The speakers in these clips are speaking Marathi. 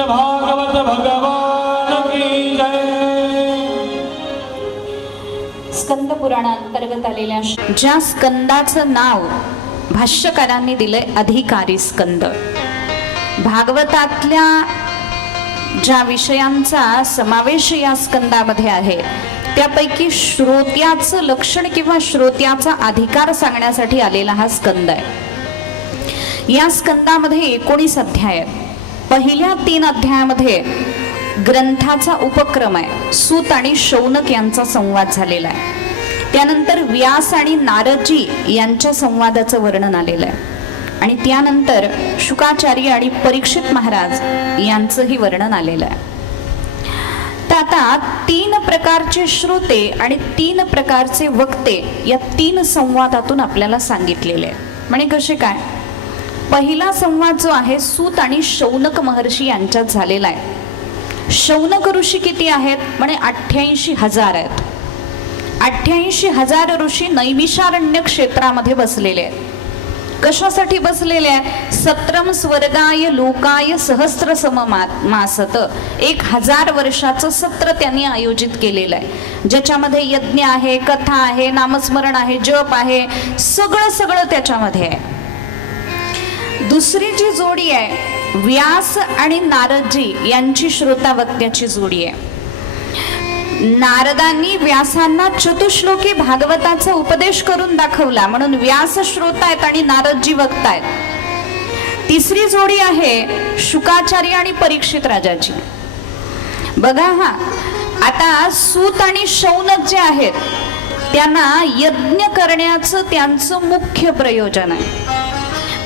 भागवत भगवान की जय। स्कंद पुराणांतर्गत आलेल्या ज्या स्कंदाचं नाव भाष्यकारांनी दिलंय अधिकारी स्कंद, भागवतातल्या ज्या विषयांचा समावेश या स्कंदामध्ये आहे त्यापैकी श्रोत्याचं लक्षण किंवा श्रोत्याचा अधिकार सांगण्यासाठी आलेला हा स्कंद आहे। या स्कंदामध्ये 19 अध्याय आहेत। पहिल्या 3 अध्यायामध्ये ग्रंथाचा उपक्रम आहे, सूत आणि शौनक यांचा संवाद झालेला आहे। त्यानंतर व्यास आणि नारदजी यांच्या संवादाचं वर्णन आलेलं आहे आणि त्यानंतर शुकाचार्य आणि परीक्षित महाराज यांचंही वर्णन आलेलं आहे। तर आता 3 प्रकारचे श्रोते आणि 3 प्रकारचे वक्ते या 3 संवादातून आपल्याला सांगितलेले आहे। म्हणजे कसे काय? पहिला संवाद जो आहे सूत आणि शौनक महर्षी यांच्यात झालेला आहे। शौनक ऋषी किती आहेत? म्हणे 88,000 आहेत। 88,000 ऋषी नैमिषारण्य क्षेत्रामध्ये बसलेले आहेत। कशासाठी बसलेले आहेत? सत्रम स्वर्गाय लोकाय सहस्त्र सममासत, 1000 वर्षाचं सत्र त्यांनी आयोजित केलेलं आहे, ज्याच्यामध्ये यज्ञ आहे, कथा आहे, नामस्मरण आहे, जप आहे, सगळं त्याच्यामध्ये आहे। दुसरी जी जोडी आहे व्यास आणि नारदजी यांची श्रोतावक्त्याची जोडी आहे। नारदांनी व्यासांना चतुश्लोकी भागवताचा उपदेश करून दाखवला म्हणून व्यास श्रोता आहेत आणि नारदजी वक्ता आहेत। तिसरी जोडी आहे शुकाचार्य आणि परीक्षित राजाची। बघा हा, आता सूत आणि शौनक जे आहेत त्यांना यज्ञ करण्याचं त्यांचं मुख्य प्रयोजन आहे।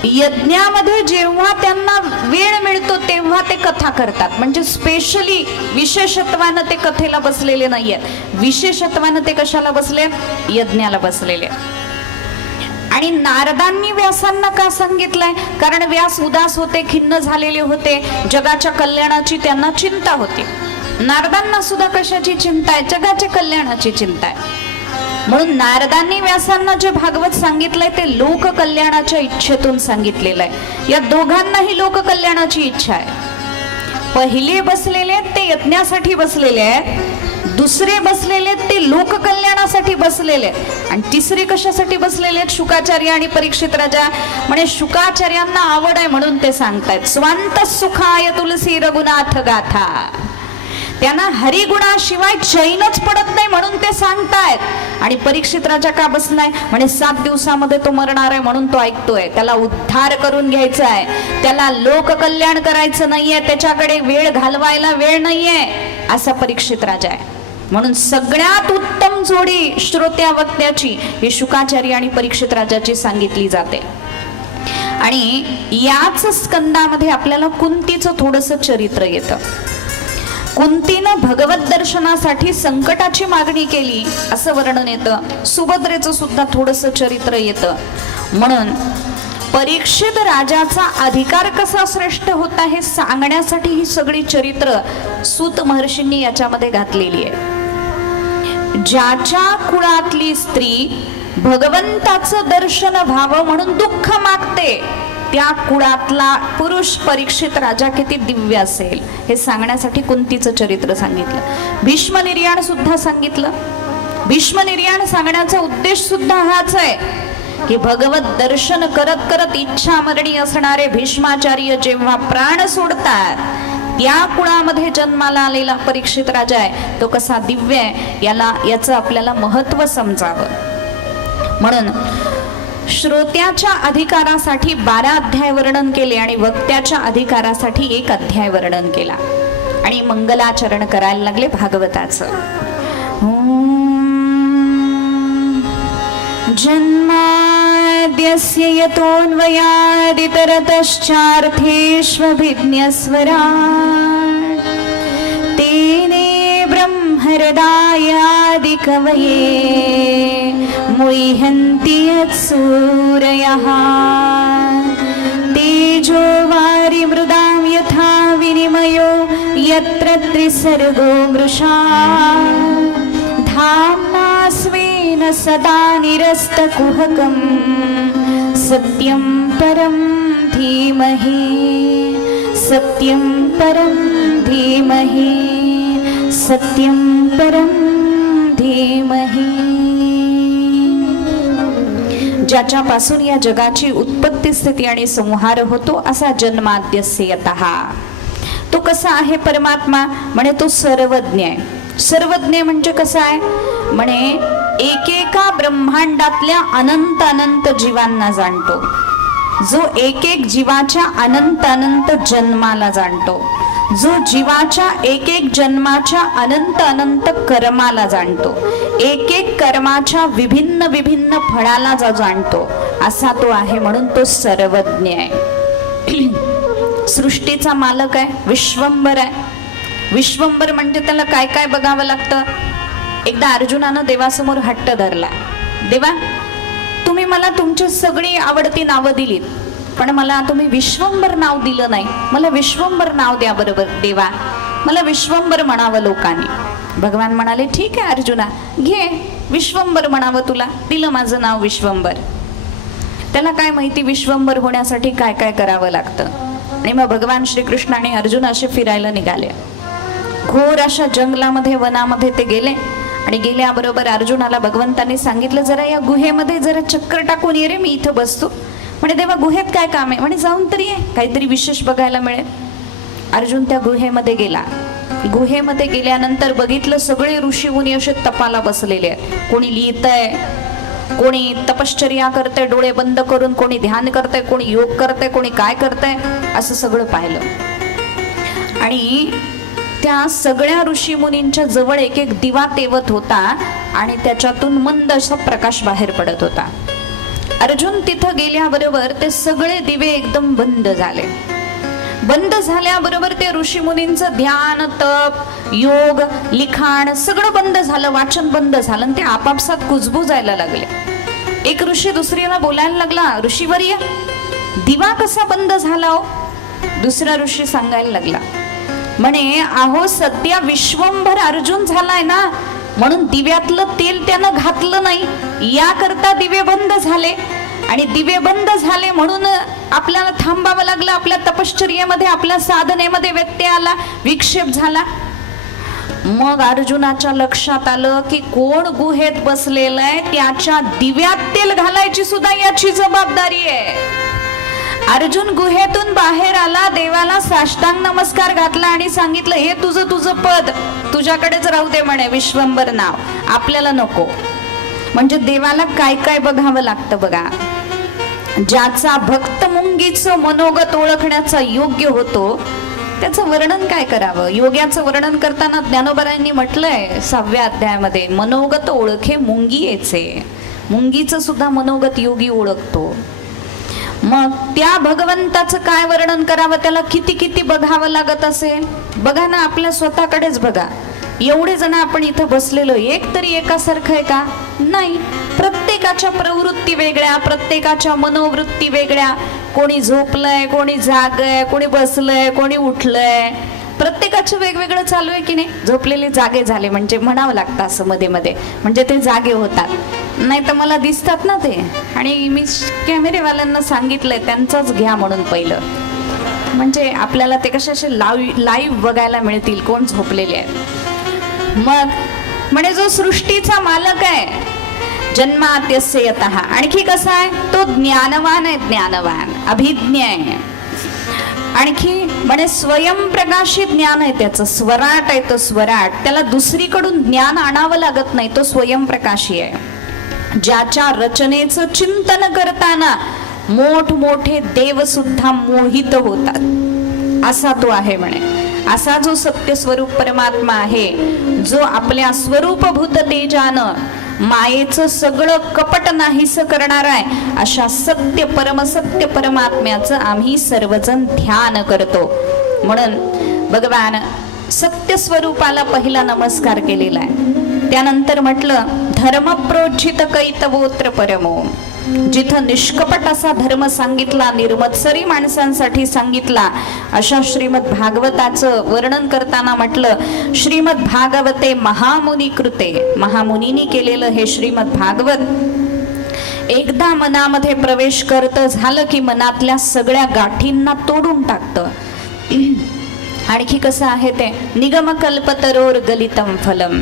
यज्ञामध्ये जेव्हा त्यांना वेळ मिळतो तेव्हा ते कथा करतात, म्हणजे स्पेशली विशेषत्वानं ते कथेला बसलेले नाहीयेत, विशेषत्वानं ते कशाला बसले? यज्ञाला बसलेले। आणि नारदांनी व्यासांना का सांगितलंय? कारण व्यास उदास होते, खिन्न झालेले होते, जगाच्या कल्याणाची त्यांना चिंता होती। नारदांना सुद्धा कशाची चिंता आहे? जगाच्या कल्याणाची चिंता आहे। म्हणून नारदांनी व्यासांना जे भागवत सांगितलंय ते लोक कल्याणाच्या इच्छेतून सांगितलेलं आहे। या दोघांनाही लोक कल्याणाची इच्छा आहे। पहिले बसलेले ते यज्ञासाठी बसलेले आहेत, दुसरे बसलेले ते लोक कल्याणासाठी बसलेले आहेत, आणि तिसरे कशासाठी बसलेले आहेत? शुकाचार्य आणि परीक्षित राजा। म्हणजे शुकाचार्यांना आवड आहे म्हणून ते सांगतायत स्वांत सुखाय तुलसी रघुनाथ गाथा, त्यांना हरिगुणाशिवाय चैनच पडत नाही म्हणून ते सांगतायत। आणि परीक्षित राजा का बसलाय? म्हणे 7 दिवसामध्ये तो मरणार आहे म्हणून तो ऐकतोय, त्याला उद्धार करून घ्यायचा आहे, त्याला लोक कल्याण करायचं नाहीये, त्याच्याकडे वेळ घालवायला वेळ नाहीये, असा परीक्षित राजा आहे। म्हणून सगळ्यात उत्तम जोडी श्रोत्या वक्त्याची ही शुकाचार्य आणि परीक्षित राजाची सांगितली जाते। आणि याच स्कंदामध्ये आपल्याला कुंतीचं थोडंसं चरित्र येतं। कुंतीनं भगवत दर्शनासाठी संकटाची मागणी केली असं वर्णन येतं। सुभद्रेचं सुद्धा थोडंसं चरित्र येतं। म्हणून परीक्षित राजाचा अधिकार कसा श्रेष्ठ होता हे सांगण्यासाठी ही सगळी चरित्र सूत महर्षींनी याच्यामध्ये घातलेली आहे। ज्याच्या कुळातली स्त्री भगवंताचं दर्शन व्हावं म्हणून दुःख मागते त्या कुळातला पुरुष परीक्षित राजा किती दिव्य असेल हे सांगण्यासाठी कुंतीचं चरित्र सांगितलं। भीष्म निर्याण सुद्धा सांगितलं। भीष्म निर्याण सांगण्याचा उद्देश सुद्धा हाच आहे की भगवत दर्शन करत करत इच्छा मरणी असणारे भीष्माचार्य जेव्हा प्राण सोडतात त्या कुळामध्ये जन्माला आलेला परीक्षित राजा आहे तो कसा दिव्य आहे याचं आपल्याला महत्व समजावं म्हणून श्रोत्याच्या अधिकारासाठी 12 अध्याय वर्णन केले आणि वक्त्याच्या अधिकारासाठी 1 अध्याय वर्णन केला आणि मंगलाचरण करायला लागले भागवताचं। जन्माद्यस्य यतोऽन्वयादितरतश्चार्थेष्वभिज्ञस्वराट् तेने ब्रह्महृदायादिकवये मुह्यन्ति यत्सूरयः तेजो वारिमृदां यथा विनिमयो यत्र त्रिसर्गो मृषा धाम्ना स्वेन सदा निरस्तकुहकं सत्यं परं धीमहि सत्यं परं धीमहि सत्यं परं धीमहि. ज्याच्यापासून या जगाची उत्पत्ती स्थिती आणि संहार होतो असा जन्माद्यस्य यतः. तो कसा आहे परमात्मा? म्हणे तो सर्वज्ञ आहे. सर्वज्ञ म्हणजे कसा आहे? म्हणे एकेका ब्रह्मांडातल्या अनंत अनंत जीवांना जाणतो, जो एक एक जीवाच्या अनंत अनंत जन्माला जाणतो, जो जीवाच्या एक एक जन्माच्या अनंत अनंत कर्माला जाणतो, एक एक कर्माच्या विभिन्न विभिन्न फळाला जो जाणतो, असा तो आहे. म्हणून तो सर्वज्ञ आहे. सृष्टीचा मालक आहे, विश्वंभर आहे. विश्वंभर म्हणजे त्याला काय काय बघावं लागतं. एकदा अर्जुनानं देवासमोर हट्ट धरला, देवा तुम्ही मला तुमची सगळी आवडती नावं दिलीत, पण मला तुम्ही विश्वंभर नाव दिलं नाही. मला विश्वंभर नाव द्या बरोबर देवा, मला विश्वंभर म्हणावं लोकांनी. भगवान म्हणाले ठीक आहे अर्जुना, घे विश्वंभर म्हणावं तुला. दिलं माझं नाव विश्वंभर. त्याला काय माहिती विश्वंभर होण्यासाठी काय काय करावं लागतं. आणि मग भगवान श्रीकृष्ण आणि अर्जुन असे फिरायला निघाले. घोर अशा जंगलामध्ये वनामध्ये ते गेले आणि गेल्याबरोबर अर्जुनाला भगवंतांनी सांगितलं जरा या गुहेमध्ये जरा चक्कर टाकून ये रे, मी इथं बसतो. म्हणे देवा गुहेत काय काम आहे? म्हणे जाऊन तरी ये, काहीतरी विशेष बघायला मिळेल. अर्जुन त्या गुहेमध्ये गेला. गुहेमध्ये गेल्यानंतर बघितलं सगळे ऋषी मुनी असे तपाला बसलेले आहेत. कोणी लिहितंय, कोणी तपश्चर्या करते डोळे बंद करून, कोणी ध्यान करतंय, कोणी योग करतंय, कोणी काय करतंय, असं सगळं पाहिलं. आणि त्या सगळ्या ऋषी मुनींच्या जवळ एक एक दिवा तेवत होता आणि त्याच्यातून मंद असा प्रकाश बाहेर पडत होता. अर्जुन तिथं गेल्याबरोबर ते सगळे दिवे एकदम बंद झाले. बंद झाल्याबरोबर ते ऋषी मुनींचं ध्यान, तप, योग, लिखाण सगळं बंद झालं, वाचन बंद झालं आणि ते आपापसात कुजबुजायला लागले. एक ऋषी दुसरीला बोलायला लागला, ऋषीवर्य दिवा कसा बंद झाला हो? दुसरा ऋषी सांगायला लागला, म्हणे अहो सध्या विश्वंभर अर्जुन झालाय ना, म्हणून दिव्यातलं तेल त्यानं घातलं नाही, याकरता दिवे बंद झाले. आणि दिवे बंद झाले म्हणून आपल्याला थांबावं लागलं, आपल्या तपश्चर्येमध्ये, आपल्या साधनेमध्ये व्यत्यय आला, विक्षेप झाला. मग अर्जुनाच्या लक्षात आलं की कोण गुहेत बसलेलं आहे त्याच्या दिव्यात तेल घालायची सुद्धा याची जबाबदारी आहे. अर्जुन गुहेतून बाहेर आला, देवाला साष्टांग नमस्कार घातला आणि सांगितलं हे तुझं तुझं पद तुझ्याकडेच राहू दे म्हणे, विश्वंभर नाव आपल्याला नको. म्हणजे देवाला काय काय बघावं लागतं बघा. ज्याचा भक्त मुंगीचं मनोगत ओळखण्याचा योग्य होतो त्याचं वर्णन काय करावं. योग्याचं वर्णन करताना ज्ञानोबारांनी म्हटलंय 6व्या अध्यायामध्ये, मनोगत ओळखे मुंगी येचे. मुंगीचं सुद्धा मनोगत योगी ओळखतो. मग त्या भगवंताचं काय वर्णन करावं, त्याला किती किती बघावं लागत असेल. बघा ना, आपल्या स्वतःकडेच बघा. एवढे जण आपण इथं बसलेलो, एक तरी एकासारखं आहे का? नाही. प्रत्येकाच्या प्रवृत्ती वेगळ्या, प्रत्येकाच्या मनोवृत्ती वेगळ्या. कोणी झोपलंय, कोणी जागय, कोणी बसलंय, कोणी उठलंय. प्रत्येकाचं वेगवेगळं चालू आहे की नाही. झोपलेले जागे झाले म्हणजे म्हणावं लागतं असं मध्ये मध्ये, म्हणजे ते जागे होतात. नाही तर मला दिसतात ना ते, आणि मी कॅमेरेवाल्यांना सांगितलंय त्यांचाच घ्या म्हणून पहिलं, म्हणजे आपल्याला ते कसे असे लाईव्ह बघायला मिळतील कोण झोपलेले आहेत. मग म्हणजे जो सृष्टीचा मालक आहे, जन्माद्यस्य यतः, आणखी कसा आहे तो ज्ञानवान आहे, ज्ञानवान अभिज्ञ आहे. आणखी म्हणे स्वयंप्रकाशित ज्ञान आहे त्याचं, स्वराट आहे तो, स्वराट. त्याला दुसरीकडून ज्ञान आणावं लागत नाही, तो स्वयंप्रकाशी आहे. ज्याच्या रचनेचं चिंतन करताना मोठमोठे देव सुद्धा मोहित होतात, असा तो आहे म्हणे. असा जो सत्य स्वरूप परमात्मा आहे, जो आपल्या स्वरूपभूत तेजानं मायेचं सगळं कपट नाहीस करणार आहे, अशा सत्य परमसत्य परमात्म्याचं आम्ही सर्वजण ध्यान करतो. म्हणून भगवान सत्य स्वरूपाला पहिला नमस्कार केलेला आहे. त्यानंतर म्हटलं धर्म प्रोज्झित कैतवोत्र परमो. जिथं निष्कपट असा धर्म सांगितला, निर्मत्सरी माणसांसाठी सांगितला, अशा श्रीमद भागवताचं वर्णन करताना म्हटलं श्रीमद भागवते महामुनी कृते. महामुनींनी केलेलं हे श्रीमद भागवत एकदा मनामध्ये प्रवेश करत झालं की मनातल्या सगळ्या गाठींना तोडून टाकतं. आणखी कसं आहे ते, निगम कल्पतरोर गलितम फलम,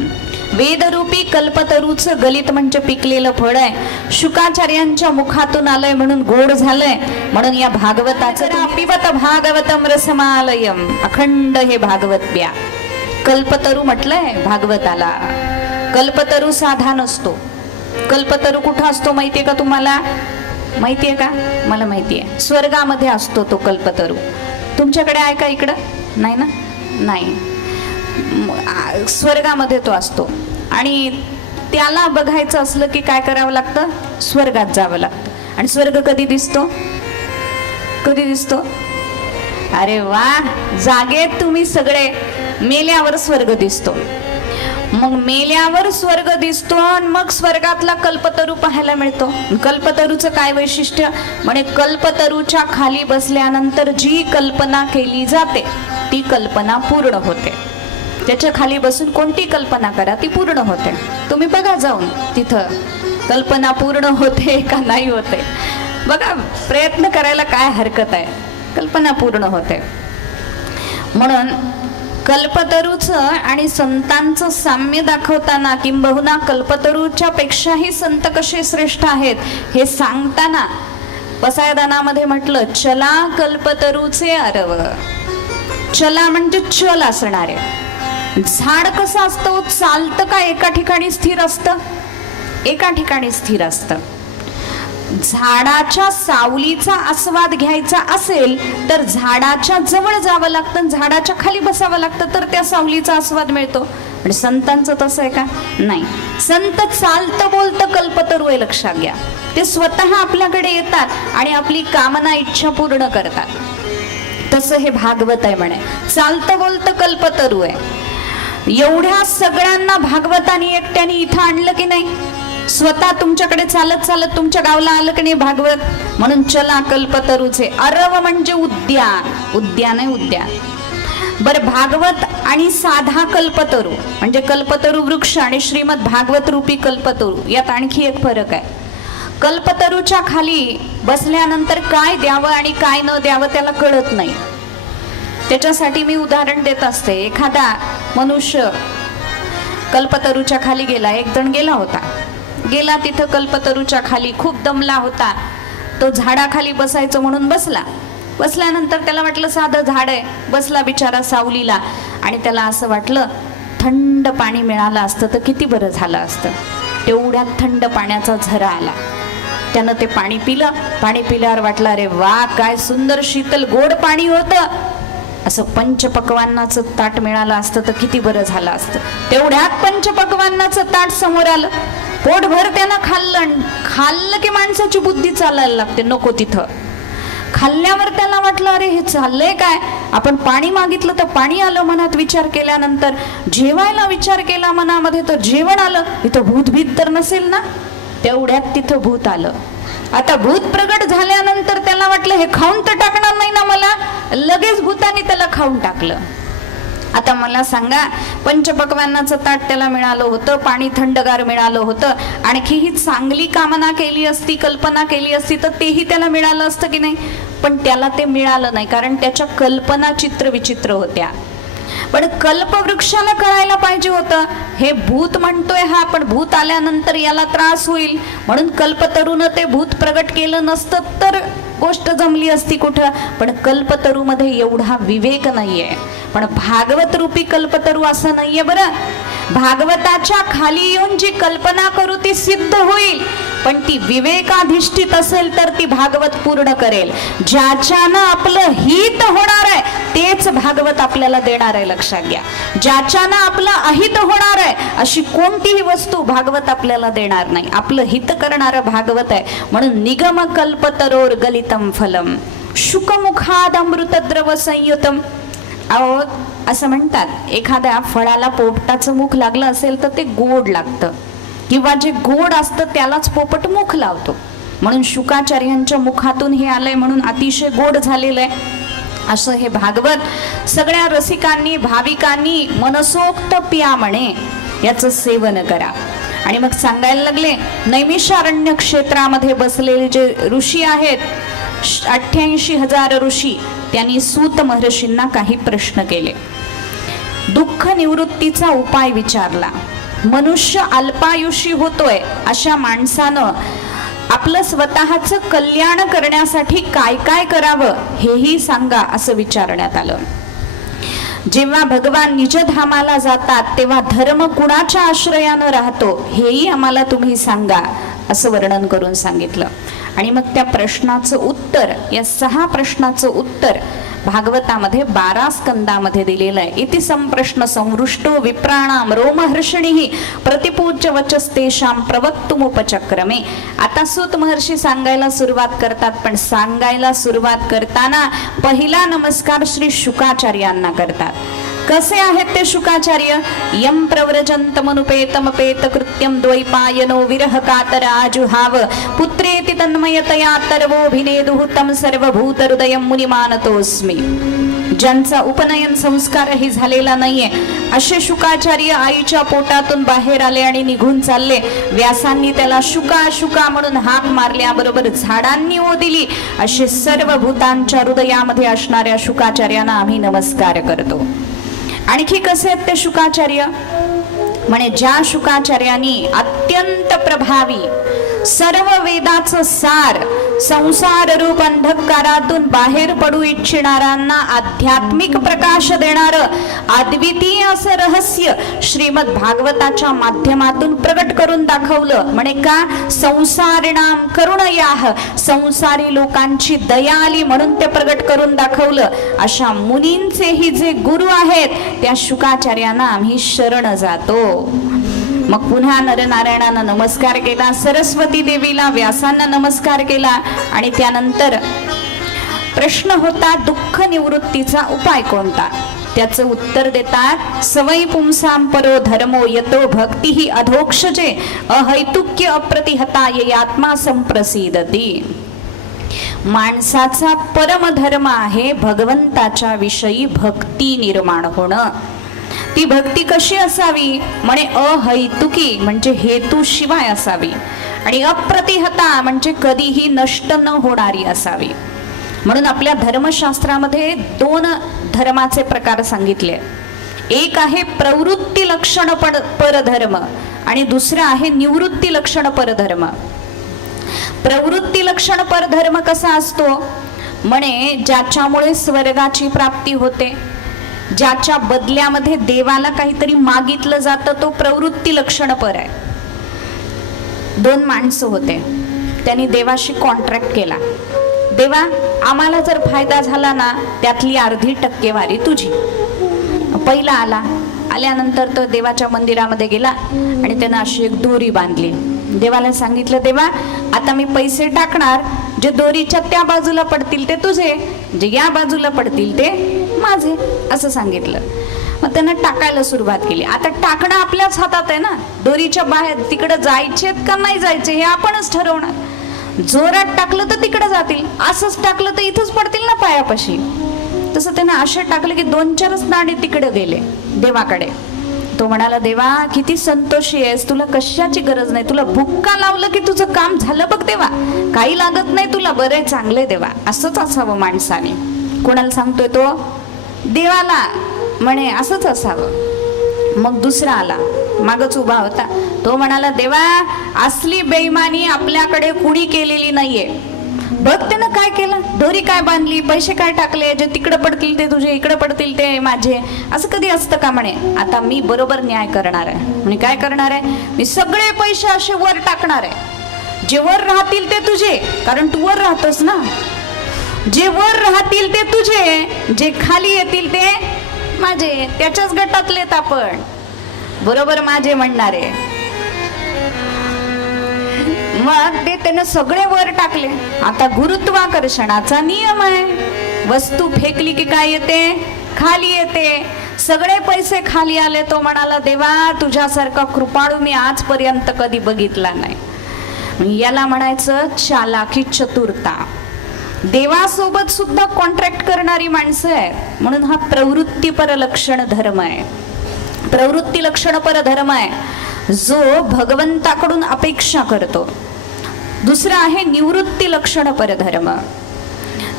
वेदरूपी कल्पतरूचं गलित म्हणजे पिकलेलं फळ आहे. शुकाचार्यांच्या मुखातून आलंय म्हणून गोड झालंय. म्हणून या भागवताचं पिबत भागवतम रसमालयम, अखंड हे भागवत प्या. कल्पतरू म्हटलंय भागवताला. कल्पतरू साधा नसतो. कल्पतरू कुठं असतो माहितीये का तुम्हाला? माहितीये का? मला माहितीये, स्वर्गामध्ये असतो तो कल्पतरू. तुमच्याकडे आहे का इकडं? नाही ना? नाही, स्वर्गामध्ये तो असतो. आणि त्याला बघायचं असलं की काय करावं लागतं? स्वर्गात जावं लागतं. आणि स्वर्ग कधी दिसतो? कधी दिसतो? अरे वा, जागेत तुम्ही सगळे. मेल्यावर स्वर्ग दिसतो. मग मेल्यावर स्वर्ग दिसतो आणि मग स्वर्गातला कल्पतरू पाहायला मिळतो. कल्पतरूचं काय वैशिष्ट्य? म्हणे कल्पतरूच्या खाली बसल्यानंतर जी कल्पना केली जाते ती कल्पना पूर्ण होते. त्याच्या खाली बसून कोणती कल्पना करा ती पूर्ण होते. तुम्ही बघा जाऊन तिथं कल्पना पूर्ण होते का नाही होते. बघा, प्रयत्न करायला काय हरकत आहे, कल्पना पूर्ण होते. म्हणून कल्पतरूचं आणि संतांचं साम्य दाखवताना, किंबहुना कल्पतरूच्या पेक्षाही संत कसे श्रेष्ठ आहेत हे सांगताना पसायदानामध्ये म्हटलं, चला कल्पतरूचे अरव. चला म्हणजे चल असणारे. झाड कसं असतं? चालतं का एका ठिकाणी स्थिर असतं? एका ठिकाणी स्थिर असतं. झाडाच्या सावलीचा आस्वाद घ्यायचा असेल तर झाडाच्या जवळ जावं लागतं, झाडाच्या खाली बसावं लागतं, तर त्या सावलीचा आस्वाद मिळतो. म्हणजे संतांचं तसं आहे का? नाही. संत चालतं बोलतं कल्पतरू आहे, लक्षात घ्या. ते स्वतः आपल्याकडे येतात आणि आपली कामना इच्छा पूर्ण करतात. तसं हे भागवत आहे म्हणे. चालतं बोलतं कल्पतरू आहे. एवढ्या सगळ्यांना भागवतानी एकट्याने इथं आणलं की नाही? स्वतः तुमच्याकडे चालत चालत तुमच्या गावला आलं की नाही भागवत? म्हणून चला कल्पतरूचे अरव म्हणजे उद्यान. उद्यान आहे, उद्यान. बरं, भागवत आणि साधा कल्पतरू म्हणजे कल्पतरू वृक्ष आणि श्रीमद भागवत रूपी कल्पतरू यात आणखी एक फरक आहे. कल्पतरूच्या खाली बसल्यानंतर काय द्यावं आणि काय न द्यावं त्याला कळत नाही. त्याच्यासाठी मी उदाहरण देत असते. एखादा मनुष्य कल्पतरूच्या खाली गेला. एक जण गेला होता. गेला तिथं कल्पतरूच्या खाली, खूप दमला होता. तो झाडाखाली बसायचं म्हणून बसला. बसल्यानंतर त्याला वाटलं साधं झाड आहे. बसला बिचारा सावलीला आणि त्याला असं वाटलं थंड पाणी मिळालं असतं तर किती बरं झालं असतं. तेवढ्यात थंड पाण्याचा झरा आला. त्यानं ते पाणी पिलं. पाणी पिल्यावर वाटलं अरे वा, काय सुंदर शीतल गोड पाणी होतं. असं पंचपक्वान्नाचं ताट मिळालं असतं तर किती बरं झालं असतं. तेवढ्यात पंचपक्वान्नाचं ताट समोर आलं. पोटभर त्यानं खाल्लं. खाल्लं की माणसाची बुद्धी चालायला लागते. नको तिथं खाल्ल्यावर त्याला वाटलं अरे हे चाललंय काय? आपण पाणी मागितलं तर पाणी आलं. मनात विचार केल्यानंतर जेवायला विचार केला मनामध्ये तर जेवण आलं. इथं भूतभीत तर नसेल ना? तेवढ्यात तिथं भूत आलं. आता भूत प्रगट झाल्यानंतर त्याला वाटलं हे खाऊन तर टाकणार नाही ना मला. लगेच भूताने त्याला खाऊन टाकलं. आता मला सांगा, पंचपक्वान्नाचं ताट त्याला मिळालं होतं, पाणी थंडगार मिळालं होतं, आणखी ही चांगली कामना केली असती, कल्पना केली असती तर तेही त्याला मिळालं असतं की नाही? पण त्याला ते मिळालं नाही, कारण त्याच्या कल्पना चित्रविचित्र होत्या. पण कल्पवृक्षाला कळायला पाहिजे होतं हे भूत म्हणतोय हा, पण भूत आल्यानंतर याला त्रास होईल म्हणून कल्पतरूनं ते भूत प्रगट केलं नसतं तर गोष्ट जमली असती कुठं. पण कल्पतरू मध्ये एवढा विवेक नाहीये. पण भागवत रूपी कल्पतरू असं नाहीये. बरं, भागवताच्या खाली येऊन जी कल्पना करू ती सिद्ध होईल, पण ती विवेकाधिष्ठित असेल तर ती भागवत पूर्ण करेल. ज्याच्यानं आपलं हित होणार आहे तेच भागवत आपल्याला देणार आहे. लक्षात घ्या, ज्याच्यानं आपलं अहित होणार आहे अशी कोणतीही वस्तू भागवत आपल्याला देणार नाही. आपलं हित करणारं भागवत आहे. म्हणून निगम कल्पतरोर गलितम फलम शुकमुखाद अमृतद्रव संयुतम. अहो, असं म्हणतात एखाद्या फळाला पोपटाचं मुख लागलं असेल तर ते गोड लागतं, किंवा जे गोड असतं त्यालाच पोपट मुख लावतो. म्हणून शुकाचार्यांच्या मुखातून हे आलंय म्हणून अतिशय गोड झालेलं आहे. असं हे भागवत सगळ्या रसिकांनी भाविकांनी मनसोक्त पिया म्हणे, याचं सेवन करा. आणि मग सांगायला लागले, नैमिषारण्य क्षेत्रामध्ये बसलेले जे ऋषी आहेत 88,000 ऋषी, त्यांनी सूत महर्षींना काही प्रश्न केले. दुःख निवृत्तीचा उपाय विचारला. मनुष्य अल्पायुषी होतोय, अशा माणसानं आपलं स्वतःचं कल्याण करण्यासाठी काय काय करावं हेही सांगा असं विचारण्यात आलं. जेव्हा भगवान निजधामाला जातात तेव्हा धर्म कुणाच्या आश्रयानं राहतो हेही आम्हाला तुम्ही सांगा असं वर्णन करून सांगितलं. आणि मग त्या प्रश्नाचं उत्तर, या 6 प्रश्नाचं उत्तर भागवतामध्ये 12 स्कंदामध्ये दिलेलं आहे. इति संप्रश्न संवृष्टो विप्राणाम रोमहर्षणीही प्रतिपूज्य वचस्तेषां प्रवक्तुमुपचक्रमे. आता सूत महर्षी सांगायला सुरुवात करतात, पण सांगायला सुरुवात करताना पहिला नमस्कार श्री शुकाचार्यांना करतात. कसे आहेत ते शुकाचार्य? यम प्रव्रजंतमनुपेतमपेत कृत्यम द्वैपायनो विरह कातर आजुहाव पुत्रेति तन्मयतया तर्वोभिनेदुः तं सर्वभूत हृदयं मुनिमानतोस्मि. ज्यांचा उपनयन संस्कारही झालेला नाहीये असे शुकाचार्य आईच्या पोटातून बाहेर आले आणि निघून चालले. व्यासांनी त्याला शुका शुका म्हणून हाक मारल्याबरोबर झाडांनी ओ दिली. असे सर्व भूतांच्या हृदयामध्ये असणाऱ्या शुकाचार्यांना आम्ही नमस्कार करतो. आणखी कसे आहेत ते शुकाचार्य? म्हणे ज्या शुकाचार्यांनी अत्यंत प्रभावी सर्व वेदाचं सार संसार रूप अंधकारातून बाहेर पडू इच्छिणाऱ्यांना आध्यात्मिक प्रकाश देणारं अद्वितीय असं रहस्य श्रीमद भागवताच्या माध्यमातून प्रकट करून दाखवलं. म्हणे का? संसारिणाम करुणयाह, संसारी लोकांची दयाली म्हणून ते प्रकट करून दाखवलं. अशा मुनींचेही जे गुरु आहेत त्या शुकाचार्यांना आम्ही शरण जातो. मग पुन्हा नरनारायणांना नमस्कार केला, सरस्वती देवीला, व्यासांना नमस्कार केला. आणि त्यानंतर प्रश्न होता दुःख निवृत्तीचा उपाय कोणता? त्याचं उत्तर देतात सवई पुंसां परो धर्मो यतो भक्तिहि अधोक्षजे अहैतुक्य अप्रतिहता आत्मा संप्रसिदती. माणसाचा परमधर्म आहे भगवंताच्या विषयी भक्ती निर्माण होणं. ती भक्ती कशी असावी? म्हणे अहैतुकी म्हणजे हेतू शिवाय असावी, आणि अप्रतिहता म्हणजे कधीही नष्ट न होणारी असावी. म्हणून आपल्या धर्मशास्त्रामध्ये 2 धर्माचे प्रकार सांगितले. एक आहे प्रवृत्ती लक्षण परधर्म आणि दुसरा आहे निवृत्ती लक्षण परधर्म. प्रवृत्ती लक्षण परधर्म कसा असतो? म्हणे ज्याच्यामुळे स्वर्गाची प्राप्ती होते, ज्याच्या बदल्यामध्ये देवाला काहीतरी मागितलं जातं, तो प्रवृत्ती लक्षण पर आहे. 2 माणसं होते, त्यांनी देवाशी कॉन्ट्रॅक्ट केला. देवा, आम्हाला जर फायदा झाला ना त्यातली अर्धी टक्केवारी तुझी. पहिला आल्यानंतर तो देवाच्या मंदिरामध्ये गेला आणि त्यानं अशी एक दोरी बांधली. देवाला सांगितलं, देवा आता मी पैसे टाकणार, जे दोरीच्या त्या बाजूला पडतील ते तुझे, जे या बाजूला पडतील ते माझे, असं सांगितलं. मग त्यानं टाकायला सुरुवात केली. आता टाकणं आपल्याच हातात आहे ना, दोरीच्या बाहेर तिकडे जायचे का नाही जायचे हे आपणच ठरवणार. जोरात टाकलं तर तिकडे जातील, असंच टाकलं तर इथंच पडतील ना पायापाशी. तसं त्यानं असं टाकलं की 2-4च नाणे तिकडे गेले देवाकडे. तो म्हणाला, देवा किती संतोषी आहेस, तुला कशाची गरज नाही, तुला भुक्का लावलं की तुझं काम झालं बघ देवा, काही लागत नाही तुला, बरे चांगले देवा. असंच असावं माणसाने. कोणाला सांगतोय तो? देवाला. म्हणे असंच असावं. मग दुसरा आला, मागच उभा होता. तो म्हणाला, देवा असली बेईमानी आपल्याकडे कुणी केलेली नाहीये. बघ त्यानं काय केलं, दोरी काय बांधली, पैसे काय टाकले, जे तिकडे पडतील ते तुझे, इकडे पडतील ते माझे. असं कधी असतं का? म्हणे आता मी बरोबर न्याय करणार आहे. म्हणे काय करणार आहे? मी सगळे पैसे असे वर टाकणार आहे, जे वर राहतील ते तुझे, कारण तू वर राहतोस ना. जे वर राहतील ते तुझे, जे खाली येतील ते माझे. त्याच्याच गटातलेत आपण, बरोबर माझे म्हणणारे. मग ते त्यानं सगळे वर टाकले. आता गुरुत्वाकर्षणाचा नियम आहे, वस्तू फेकली की काय येते? खाली येते. सगळे पैसे खाली आले. तो म्हणाला, देवा तुझ्यासारखा कृपाळू मी आजपर्यंत कधी बघितला नाही. याला म्हणायचं चालाकी, चतुरता. देवासोबत सुद्धा कॉन्ट्रॅक्ट करणारी माणसं आहेत. म्हणून हा प्रवृत्ती परलक्षण धर्म आहे. प्रवृत्ती लक्षण पर धर्म आहे जो भगवंताकडून अपेक्षा करतो. दुसरा आहे निवृत्ती लक्षण परधर्म.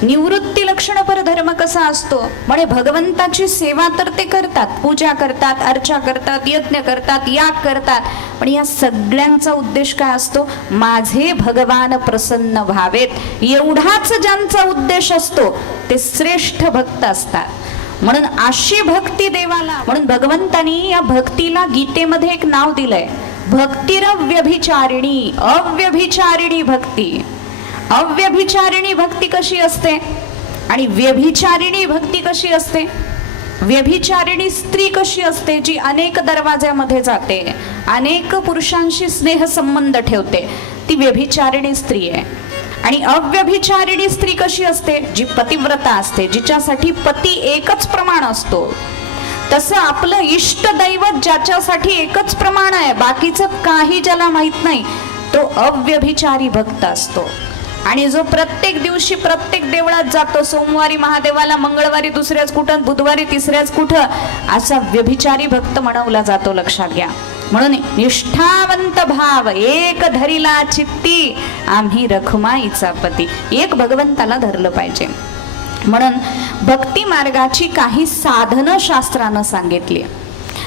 निवृत्ती लक्षण परधर्म कसा असतो म्हणे भगवंताची सेवा तर ते करतात, पूजा करतात, अर्चा करतात, यज्ञ करतात, याग करतात, पण या सगळ्यांचा उद्देश काय असतो? माझे भगवान प्रसन्न व्हावेत, एवढाच ज्यांचा उद्देश असतो ते श्रेष्ठ भक्त असतात. म्हणून अशी भक्ती देवाला, म्हणून भगवंतानी या भक्तीला गीतेमध्ये एक नाव दिलंय, भक्तिरव्यभिचारिणी, अव्यभिचारिणी भक्ती. अव्यभिचारिणी भक्ती कशी असते आणि व्यभिचारिणी भक्ती कशी असते? व्यभिचारिणी स्त्री कशी असते? जी अनेक दरवाज्यामध्ये जाते, अनेक पुरुषांशी स्नेह संबंध ठेवते, ती व्यभिचारिणी स्त्री आहे. आणि अव्यभिचारिणी स्त्री कशी असते? जी पतिव्रता असते, जिच्यासाठी पती एकच प्रमाण असतो. तसं आपलं इष्ट दैवत ज्याच्यासाठी एकच प्रमाण आहे, बाकीचं काही ज्याला माहित नाही, तो अव्यभिचारी भक्त असतो. आणि जो प्रत्येक दिवशी प्रत्येक देवळात जातो, सोमवारी महादेवाला, मंगळवारी दुसऱ्याच कुठं, बुधवारी तिसऱ्याच कुठं, असा व्यभिचारी भक्त म्हणवला जातो. लक्षात घ्या. म्हणून निष्ठावंत भाव एक धरिला चित्ती, आम्ही रखुमाईचा पती. एक भगवंताला धरलं पाहिजे. म्हणून भक्ती मार्गाची काही साधनं शास्त्रानं सांगितली.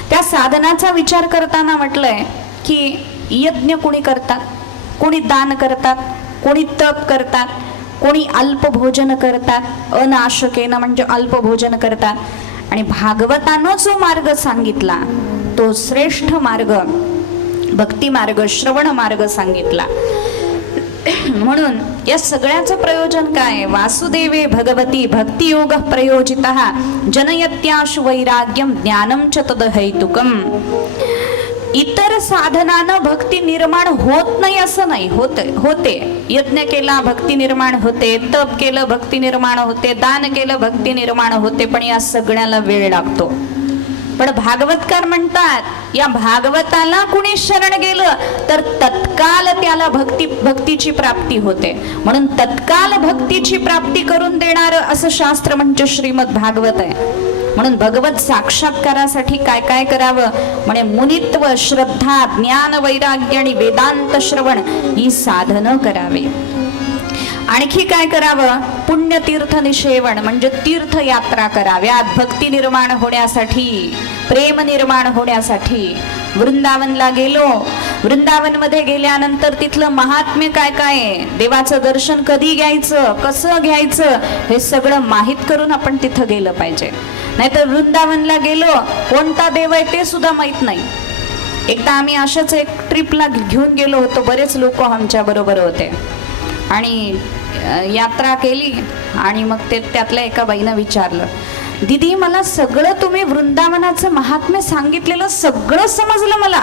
त्या साधनाचा विचार करताना म्हटलंय की यज्ञ कोणी करतात, कोणी दान करतात, कोणी तप करतात, कोणी अल्पभोजन करतात, अनाशकेनं म्हणजे अल्पभोजन करतात. आणि भागवतानं जो मार्ग सांगितला तो श्रेष्ठ मार्ग, भक्ती मार्ग, श्रवण मार्ग सांगितला. म्हणून या सगळ्याचं प्रयोजन काय? वासुदेवे भगवती भक्तियोग प्रयोजितः जनयत्याशु वैराग्यम ज्ञानम च तदहैतुकम. इतर साधनानं भक्ती निर्माण होत नाही असं नाही, होते. यज्ञ केला भक्ती निर्माण होते, तप केलं भक्ती निर्माण होते, दान केलं भक्ती निर्माण होते, पण या सगळ्याला वेळ लागतो. पण भागवतकार म्हणतात या भागवताला कुणी शरण गेलं तर तत्काल त्याला भक्तीची प्राप्ती होते. म्हणून तत्काल भक्तीची प्राप्ती करून देणारं असं शास्त्र म्हणजे श्रीमद भागवत आहे. म्हणून भगवत साक्षात्कारासाठी काय काय करावं म्हणे? मुनित्व, श्रद्धा, ज्ञान, वैराग्य आणि वेदांत श्रवण ही साधनं करावे. आणखी काय करावं? पुण्यतीर्थ निषेवण म्हणजे तीर्थयात्रा कराव्यात भक्ती निर्माण होण्यासाठी, प्रेम निर्माण होण्यासाठी. वृंदावनला गेलो, वृंदावनमध्ये गेल्यानंतर तिथलं महात्म्य काय काय आहे, देवाचं दर्शन कधी घ्यायचं, कसं घ्यायचं, हे सगळं माहीत करून आपण तिथं गेलं पाहिजे. नाहीतर वृंदावनला गेलो, कोणता देव आहे ते सुद्धा माहीत नाही. एकदा आम्ही अशाच एक ट्रिपला घेऊन गेलो होतो, बरेच लोक आमच्या बरोबर होते आणि यात्रा केली. आणि मग त्यातल्या एका बाईनं विचारलं, दीदी मला सगळं तुम्ही वृंदावनाचं महात्म्य सांगितलेलं सगळं समजलं मला,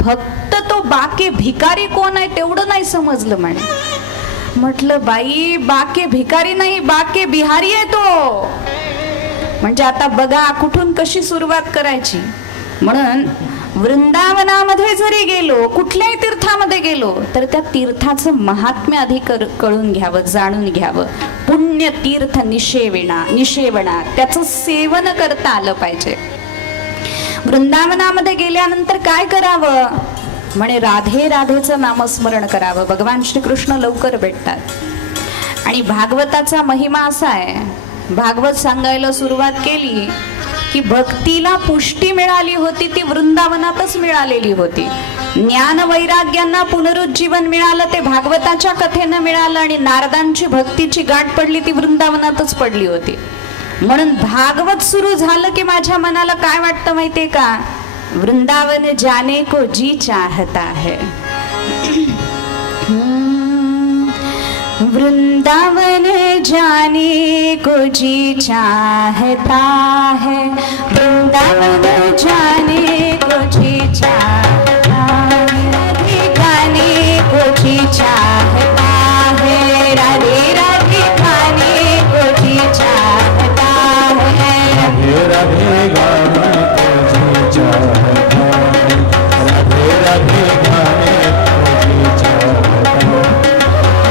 फक्त तो बाके भिकारी कोण आहे तेवढं नाही समजलं म्हणे. म्हटलं बाई बाके भिकारी नाही, बाके बिहारी आहे तो. म्हणजे आता बघा कुठून कशी सुरुवात करायची. म्हणून वृंदावनामध्ये जरी गेलो, कुठल्याही तीर्थामध्ये गेलो तर त्या तीर्थाचं महात्म्य आधी कळून घ्यावं, जाणून घ्यावं. पुण्य तीर्थ निषेवणा त्याचं सेवन करता आलं पाहिजे. वृंदावनामध्ये गेल्यानंतर काय करावं म्हणे? राधे राधेचं नामस्मरण करावं. भगवान श्रीकृष्ण लवकर भेटतात. आणि भागवताचा महिमा असा आहे, भागवत सांगायला सुरुवात केली की भक्तीला पुष्टी मिळाली होती ती वृंदावनातच मिळालेली होती. ज्ञान वैराग्यांना पुनरुज्जीवन मिळालं ते भागवताच्या कथेनं मिळालं. आणि नारदांची भक्तीची गाठ पडली ती वृंदावनातच पडली होती. म्हणून भागवत सुरू झालं की माझ्या मनाला काय वाटतं माहितीये का? वृंदावन जाने को जी चाहता है, वृंदावन जाने को जी चाहता है, वृंदावन जाने को जी चाहता है, गाने को जी चाहता है, राधे राधे गाने को जी चाहता है, राधे राधे गाने को जी चाहता है, राधे राधे गाने को जी चाहता है,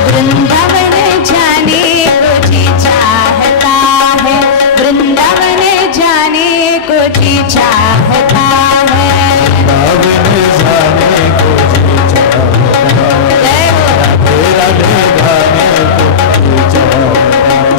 वृंदावन जाने को जी चाहता है, वृंदावन जाने को जी चाहता है, वृंदावन जाने को जी चाहता है, राधे राधे गाने को जी चाहता है,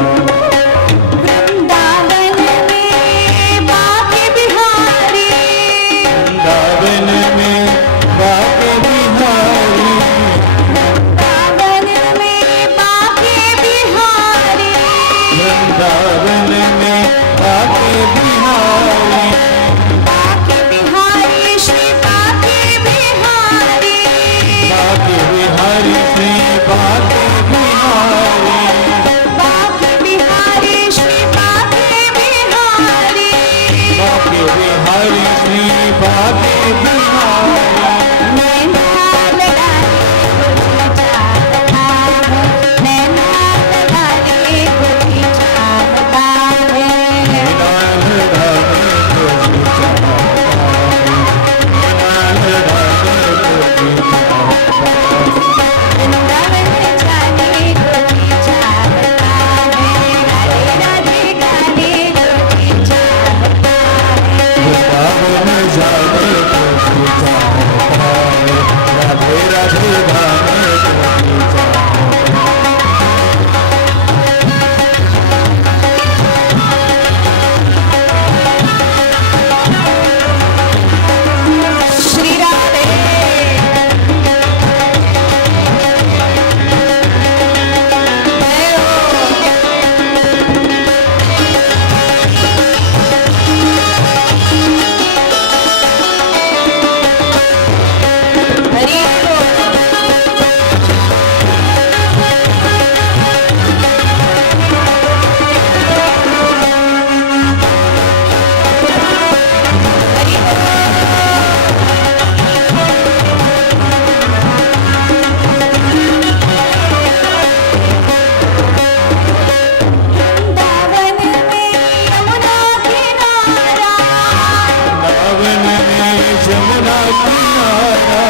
यमुना किनारा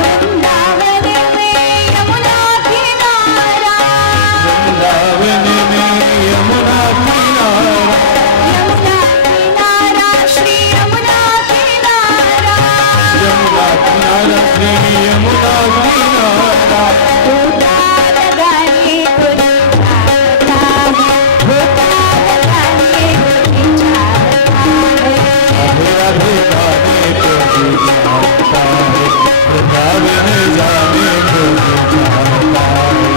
वृंदावन में यमुना किनारा वृंदावन में यमुना किनारा यमुना किनारा श्री यमुना किनारा यमुना किनारा श्री यमुना किनारा गोदान गाने तुझी चाहता है गोदान गाने तुझी चाहता है राधे राधे गाने तुझे चाहता है वृंदावन जाने तुझे चाहता है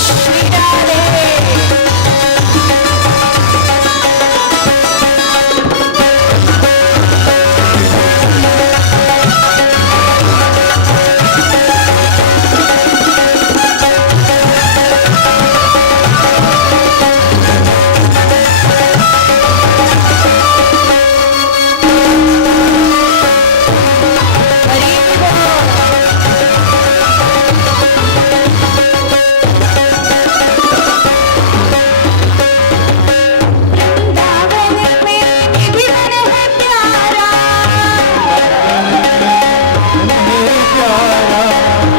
श्री राधे हरि बोल वृंदावन में निधिवन है प्यारा मेरे प्यारा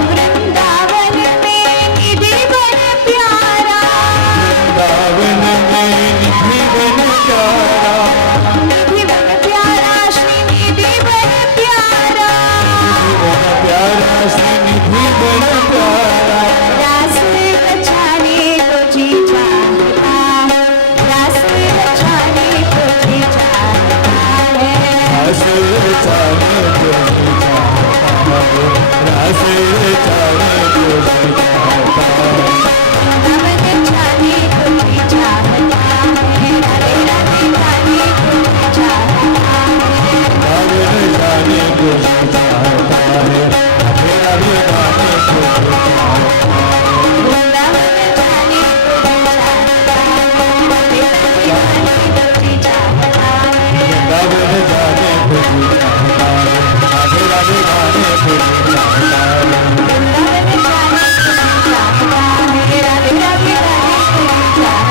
वृंदावन में निधिवन प्यारा वृंदावन में निधि बन प्यारा निधिवन प्यारा श्री निधिवन प्यारा प्यारा श्री निधि बन प्यारा रास रचाने तुझी चाहता है रास रचाने तुझी चाहता है रास रचाने तुझे चाहता है रास रचाने तुझे चाहता है नमन जाने तुझी चाहता है राधे राधे जाने तुझी चाहता है रावण जाने तुझे चाहता है राधे राधे गाने तुझे चाहता है वृंदावन जाने तुझी चाहता है राधे राधे जाने तुझी चाहता है रावण जाने तुझे चाहता है राधे राधे गाने तुझे चाहता है वृंदावन जाने तुझी चाहता है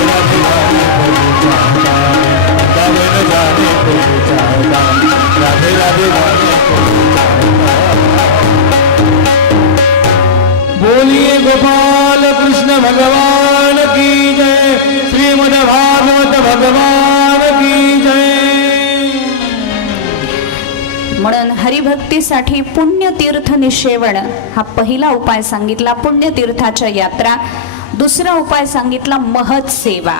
राधे राधे जाने तुझी चाहता है रावण जाने तुझे चाहता है राधे राधे गाने तुझे चाहता है। बोलिए गोपाल कृष्ण भगवान की जय श्रीमद् भागवत भगवान की जय म्हणून हरिभक्तीसाठी पुण्यतीर्थ निषेवण हा पहिला उपाय सांगितला पुण्यतीर्थाच्या यात्रा. दुसरा उपाय सांगितला महत् सेवा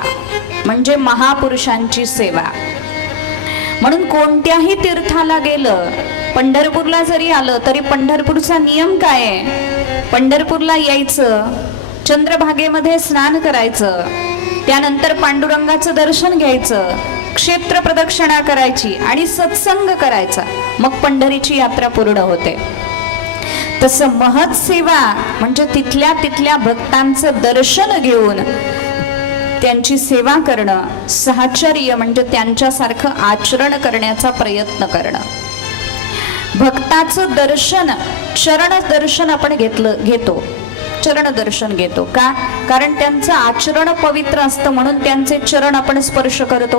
म्हणजे महापुरुषांची सेवा. म्हणून कोणत्याही तीर्थाला गेलं, पंढरपूरला जरी आलं तरी पंढरपूरचा नियम काय आहे? पंढरपूरला यायचं, चंद्रभागेमध्ये स्नान करायचं, त्यानंतर पांडुरंगाचं दर्शन घ्यायचं, क्षेत्र प्रदक्षिणा करायची आणि सत्संग करायचा, मग पंढरीची यात्रा पूर्ण होते. तसं महत् सेवा म्हणजे तिथल्या भक्तांचं दर्शन घेऊन त्यांची सेवा करणं, साहचर्य म्हणजे त्यांच्यासारखं आचरण करण्याचा प्रयत्न करणं. भक्ताचं दर्शन, चरण दर्शन आपण घेतो, चरण दर्शन घेतो का? कारण त्यांचं आचरण पवित्र असतं म्हणून त्यांचे चरण आपण स्पर्श करतो.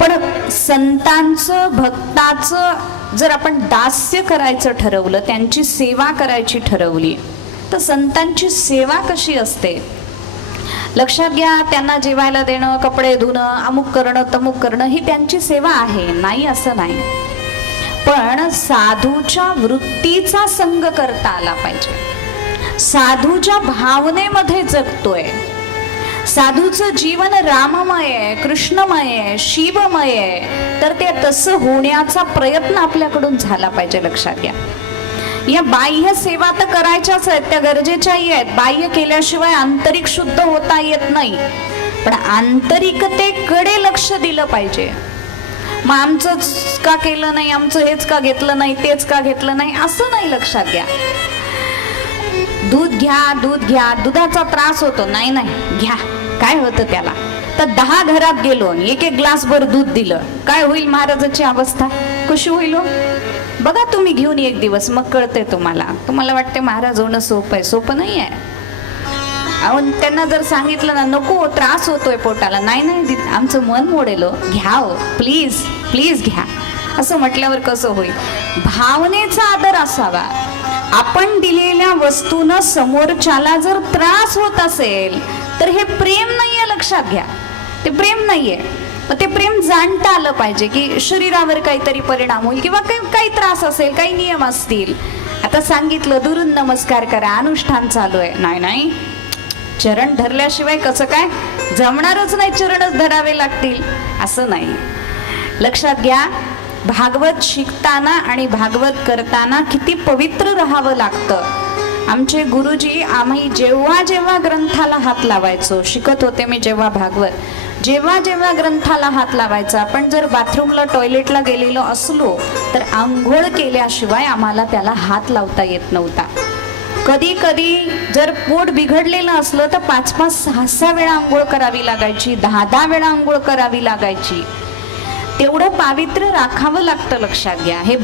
पण संतांचं, भक्ताचं जर आपण दास्य करायचं ठरवलं, त्यांची सेवा करायची ठरवली, तर संतांची सेवा कशी असते लक्षात घ्या. त्यांना जेवायला देणं, कपडे धुणं, अमुक करणं, तमुक करणं ही त्यांची सेवा आहे, नाही असं नाही. पण साधूच्या वृत्तीचा संग करता आला पाहिजे. साधूच्या भावनेमध्ये जगतोय, साधूचं जीवन राममय आहे, कृष्णमय आहे, शिवमय आहे, तर ते तसं होण्याचा प्रयत्न आपल्याकडून झाला पाहिजे. लक्षात घ्या. या बाह्य सेवा तर करायच्याच आहेत, त्या गरजेच्याही आहेत. बाह्य केल्याशिवाय आंतरिक शुद्ध होता येत नाही. पण आंतरिकतेकडे लक्ष दिलं पाहिजे. मग आमचंच का केलं नाही, आमचं हेच का घेतलं नाही, तेच का घेतलं नाही, असं नाही. लक्षात घ्या. दूध घ्या, दुधाचा त्रास होतो, नाही घ्या, काय होतं त्याला. तर 10 घरात गेलो, एक ग्लास भर दूध दिलं, काय होईल महाराजाची अवस्था? कशी होईल हो? बघा तुम्ही घेऊन एक दिवस, मग कळते तुम्हाला. तुम्हाला वाटते महाराज होणं सोपं आहे, सोपं नाही आहे. अहो त्यांना जर सांगितलं ना नको त्रास होतोय पोटाला, नाही नाही आमचं मन मोडेल हो, घ्या हो प्लीज प्लीज घ्या, असं म्हटल्यावर कसं होईल? भावनेचा आदर असावा. आपण दिलेल्या वस्तूनं समोरच्याला जर त्रास होत असेल तर हे प्रेम नाहीये, लक्षात घ्या. ते प्रेम नाहीये. मग ते प्रेम जाणता आलं पाहिजे की शरीरावर काहीतरी परिणाम होईल किंवा काही त्रास असेल, काही नियम असतील. आता सांगितलं दुरून नमस्कार करा, अनुष्ठान चालू आहे, नाही नाही चरण धरल्याशिवाय कसं काय जमणारच नाही, चरणच धरावे लागतील असं नाही. लक्षात घ्या, भागवत शिकताना आणि भागवत करताना किती पवित्र राहावं लागतं. आमचे गुरुजी आम्ही जेव्हा जेव्हा ग्रंथाला हात लावायचो, शिकत होते मी जेव्हा भागवत, जेव्हा जेव्हा ग्रंथाला हात लावायचा, आपण जर बाथरूमला टॉयलेटला गेलेलो असलो तर आंघोळ केल्याशिवाय आम्हाला त्याला हात लावता येत नव्हता. कधी कधी जर पोट बिघडलेलं असलं तर 5-5, 6-6 वेळा आंघोळ करावी लागायची, 10-10 वेळा आंघोळ करावी लागायची. तेवढं पावित्र्य राखावं लागतं. लक्षात घ्या, हे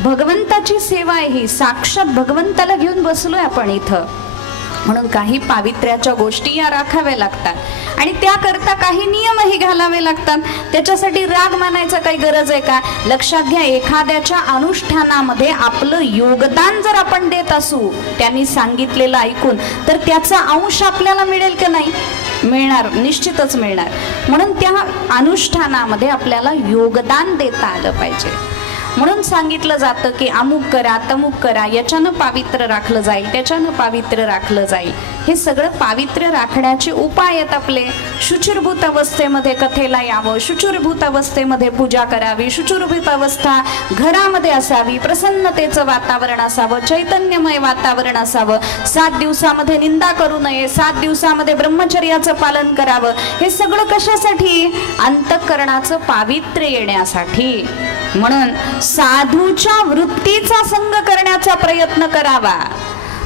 भगवंताची सेवा आहे, ही साक्षात भगवंताला घेऊन बसलोय आपण इथं, म्हणून काही पावित्र्याच्या गोष्टी या राखाव्या लागतात आणि त्याकरता काही नियमही घालावे लागतात. त्याच्यासाठी राग मानायचा काही गरज आहे का? लक्षात घ्या, एखाद्याच्या अनुष्ठानामध्ये आपलं योगदान जर आपण देत असू, त्यांनी सांगितलेलं ऐकून, तर त्याचा अंश आपल्याला मिळेल की नाही? मिळणार, निश्चितच मिळणार. म्हणून त्या अनुष्ठानामध्ये आपल्याला योगदान देता आलं पाहिजे. म्हणून सांगितलं जातं की अमुक करा तमुक करा, याच्यानं पावित्र्य राखलं जाईल, त्याच्यानं पावित्र्य राखलं जाईल. हे सगळं पावित्र्य राखण्याचे उपाय आहेत आपले. शुचिर्भूत अवस्थेमध्ये कथेला यावं, शुचिर्भूत अवस्थेमध्ये पूजा करावी, शुचिर्भूत अवस्था घरामध्ये असावी, प्रसन्नतेचं वातावरण असावं, चैतन्यमय वातावरण असावं, 7 दिवसामध्ये निंदा करू नये, 7 दिवसामध्ये ब्रह्मचर्याचं पालन करावं. हे सगळं कशासाठी? अंतःकरणाचं पावित्र्य येण्यासाठी. म्हणून साधूच्या वृत्तीचा संग करण्याचा प्रयत्न करावा.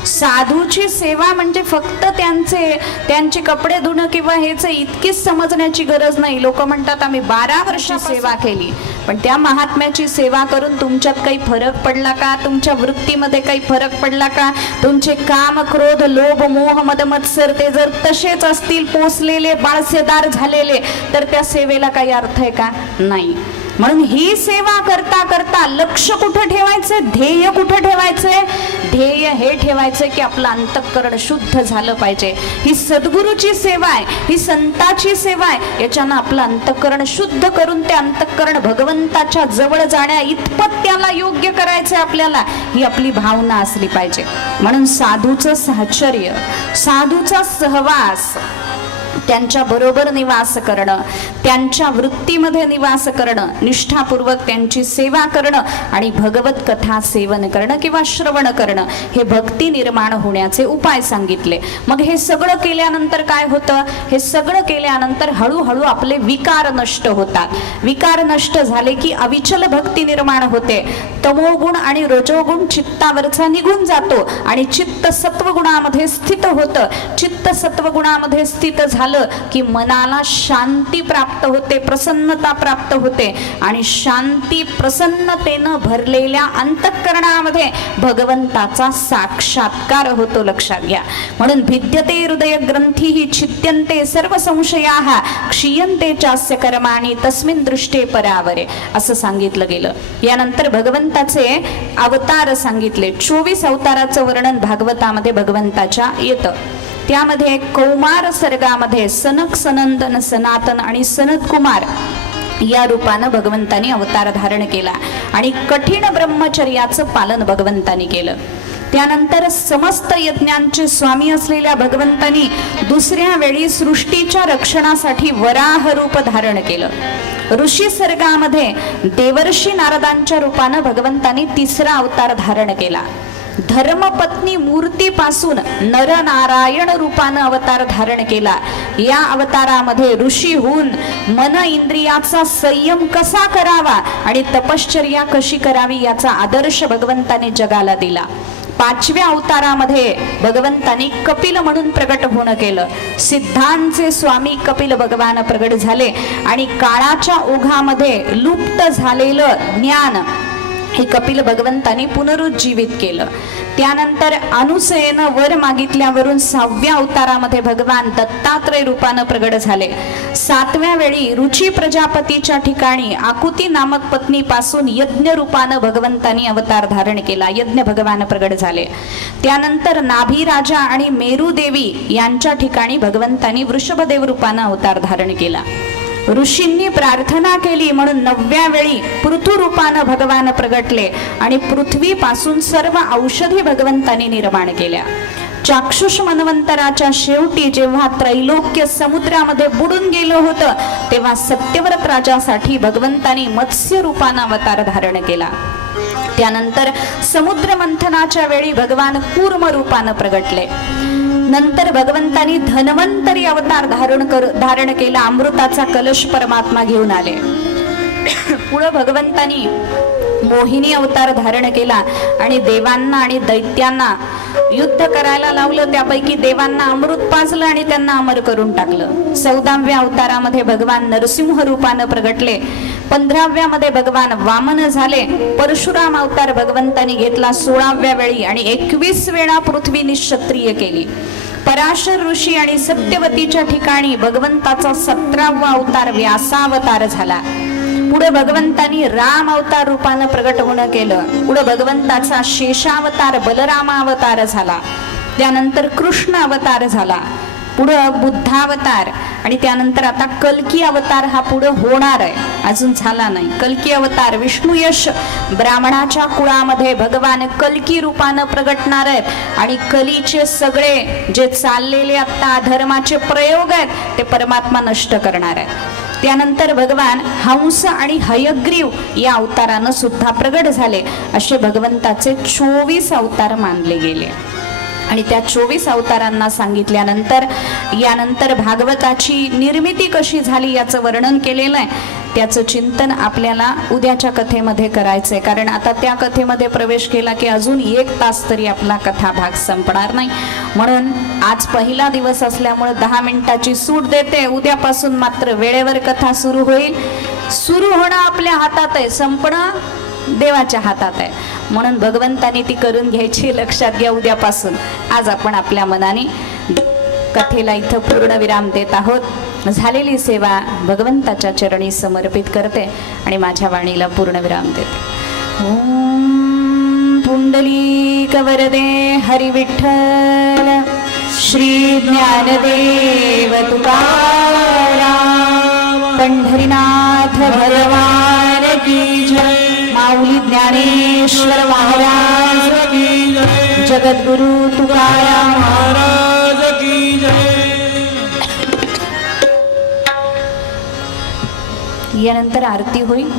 साधूची सेवा म्हणजे फक्त त्यांचे कपडे धुणं किंवा हेच इतकीच समजण्याची गरज नाही. लोक म्हणतात आम्ही 12 वर्ष सेवा केली, पण त्या महात्म्याची सेवा करून तुमच्यात काही फरक पडला का? तुमच्या वृत्तीमध्ये काही फरक पडला का? तुमचे काम, क्रोध, लोभ, मोह, मद, मत्सर ते जर तसेच असतील, पोचलेले, बाळसेदार झालेले, तर त्या सेवेला काही अर्थ आहे का? नाही. म्हणून ही सेवा करता करता लक्ष कुठं ठेवायचंय? ध्येय कुठं ठेवायचंय? ध्येय हे ठेवायचंय की आपलं अंतःकरण शुद्ध झालं पाहिजे. ही सद्गुरूची सेवा आहे, ही संताची सेवा आहे. याच्यानं आपलं अंतःकरण शुद्ध करून ते अंतःकरण भगवंताच्या जवळ जाण्या इतपत त्याला योग्य करायचंय आपल्याला, ही आपली भावना असली पाहिजे. म्हणून साधूचं साहचर्य, साधूचा सहवास, त्यांच्या बरोबर निवास करणं, त्यांच्या वृत्तीमध्ये निवास करणं, निष्ठापूर्वक त्यांची सेवा करणं आणि भगवत कथा सेवन करणं किंवा श्रवण करणं, हे भक्ती निर्माण होण्याचे उपाय सांगितले. मग हे सगळं केल्यानंतर काय होतं? हे सगळं केल्यानंतर हळूहळू आपले विकार नष्ट होतात. विकार नष्ट झाले की अविचल भक्ती निर्माण होते. तमोगुण आणि रजोगुण चित्तावरचा निघून जातो आणि चित्त सत्वगुणामध्ये स्थित होतं. चित्त सत्वगुणामध्ये स्थित झालं की मनाला शांती प्राप्त होते, प्रसन्नता प्राप्त होते आणि शांती प्रसन्नतेनं भरलेल्या अंतःकरणामध्ये भगवंताचा साक्षात्कार होतो. लक्षात घ्या. म्हणून भिद्यते हृदय ग्रंथी ही छिद्यन्ते सर्व संशयाः क्षीयन्ते चास्य कर्माणि तस्मिन् दृष्टे परावरे, असं सांगितलं गेलं. यानंतर भगवंताचे अवतार सांगितले. 24 अवताराचं वर्णन भागवतामध्ये भगवंताच्या येतं. त्यामध्ये कौमार सर्गामध्ये सनक, सनंदन, सनातन आणि सनत कुमार या रूपानं भगवंतानी अवतार धारण केला आणि कठीण ब्रह्मचर्याचं पालन भगवंतानी केलं. त्यानंतर समस्त यज्ञांचे स्वामी असलेल्या भगवंतानी दुसऱ्या वेळी सृष्टीच्या रक्षणासाठी वराह रूप धारण केलं. ऋषी सर्गामध्ये देवर्षी नारदांच्या रूपानं भगवंतानी 3रा अवतार धारण केला. धर्मपत्नी मूर्तीपासून नरनारायण रूपानं अवतार धारण केला. या अवतारामध्ये ऋषी होऊन मन इंद्रियाचा संयम कसा करावा आणि तपश्चर्या कशी करावी याचा आदर्श भगवंताने जगाला दिला. 5व्या अवतारामध्ये भगवंतानी कपिल म्हणून प्रगट होणं केलं. सिद्धांचे स्वामी कपिल भगवान प्रगट झाले आणि काळाच्या ओघामध्ये लुप्त झालेलं ज्ञान, हे कपिल भगवंतानी पुनरुज्जीवित केलं. त्यानंतर अनुसयेनं वर मागितल्यावरून 6व्या अवतारामध्ये भगवान दत्तात्रय रूपानं प्रगट झाले. 7व्या वेळी रुची प्रजापतीच्या ठिकाणी आकुती नामक पत्नीपासून यज्ञ रूपानं भगवंतानी अवतार धारण केला. यज्ञ भगवान प्रगट झाले. त्यानंतर नाभी राजा आणि मेरू देवी यांच्या ठिकाणी भगवंतानी वृषभदेव रूपानं अवतार धारण केला. ऋषींनी प्रार्थना केली म्हणून 9व्या वेळी पृथु रूपानं भगवान प्रगटले आणि पृथ्वीपासून सर्व औषधी भगवंतांनी निर्माण केल्या. चाक्षुष मन्वंतराच्या शेवटी जेव्हा त्रैलोक्य समुद्रामध्ये बुडून गेलं होतं तेव्हा सत्यव्रत राजासाठी भगवंतांनी मत्स्य रूपानं अवतार धारण केला. त्यानंतर समुद्र मंथनाच्या वेळी भगवान कूर्म रूपानं प्रगटले. नंतर भगवंतांनी धन्वंतरी अवतार धारण केला. अमृताचा कलश परमात्मा घेऊन आले. पुढे भगवंतांनी मोहिनी अवतार धारण केला आणि देवांना आणि दैत्यांना युद्ध करायला लावलं. त्यापैकी देवांना अमृत पाजलं आणि त्यांना अमर करून टाकलं. 14व्या अवतारामध्ये भगवान नरसिंह रूपानं प्रगटले. 15व्यामध्ये भगवान वामन झाले. परशुराम अवतार भगवंतांनी घेतला 16व्या वेळी आणि 21 वेळा पृथ्वी निश्क्षत्रिय केली. पराशर ऋषी आणि सत्यवतीच्या ठिकाणी भगवंताचा 17वा अवतार व्यासावतार झाला. पुढे भगवंतांनी राम अवतार रूपानं प्रगट होणं केलं. पुढे भगवंताचा शेषावतार बलरामावतार झाला. त्यानंतर कृष्ण अवतार झाला. पुढं बुद्धावतार आणि त्यानंतर आता कल्की अवतार हा पुढे होणार आहे, अजून झाला नाही. कल्की अवतार विष्णुयश ब्राह्मणाच्या कुळामध्ये भगवान कल्की रूपानं प्रगटणार आहेत आणि कलीचे सगळे जे चाललेले आता अधर्माचे प्रयोग आहेत ते परमात्मा नष्ट करणार आहेत. त्यानंतर भगवान हंस आणि हयग्रीव या अवतारानं सुद्धा प्रगट झाले. असे भगवंताचे 24 अवतार मानले गेले आणि त्या 24 अवतारांना सांगितल्यानंतर यानंतर भागवताची निर्मिती कशी झाली याचं वर्णन केलेलं आहे. त्याचं चिंतन आपल्याला उद्याच्या कथेमध्ये करायचंय, कारण आता त्या कथेमध्ये प्रवेश केला की अजून 1 तास तरी आपला कथा भाग संपणार नाही. म्हणून आज पहिला दिवस असल्यामुळे 10 मिनिटाची सूट देते. उद्यापासून मात्र वेळेवर कथा सुरू होईल. सुरू होणं आपल्या हातात आहे, संपणं देवाच्या हातात आहे. म्हणून भगवंतानी ती करून घ्यायची. लक्षात घ्या, उद्यापासून. आज आपण आपल्या मनाने कथेला इथं पूर्ण विराम देत आहोत. झालेली सेवा भगवंताच्या चरणी समर्पित करते आणि माझ्या वाणीला पूर्ण विराम देते. ओम पुंडलीक वरदे हरी विठ्ठल श्री ज्ञानदेव तुकाराम पंढरीनाथ भगवान की जय. माऊली ज्ञानेश्वर महाराज की जय. जगद्गुरु तुकाराम महाराज की जय. यानंतर आरती होईल.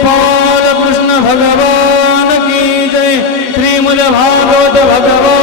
गोपाल कृष्ण भगवान की जय। श्रीमद् भागवत भगवान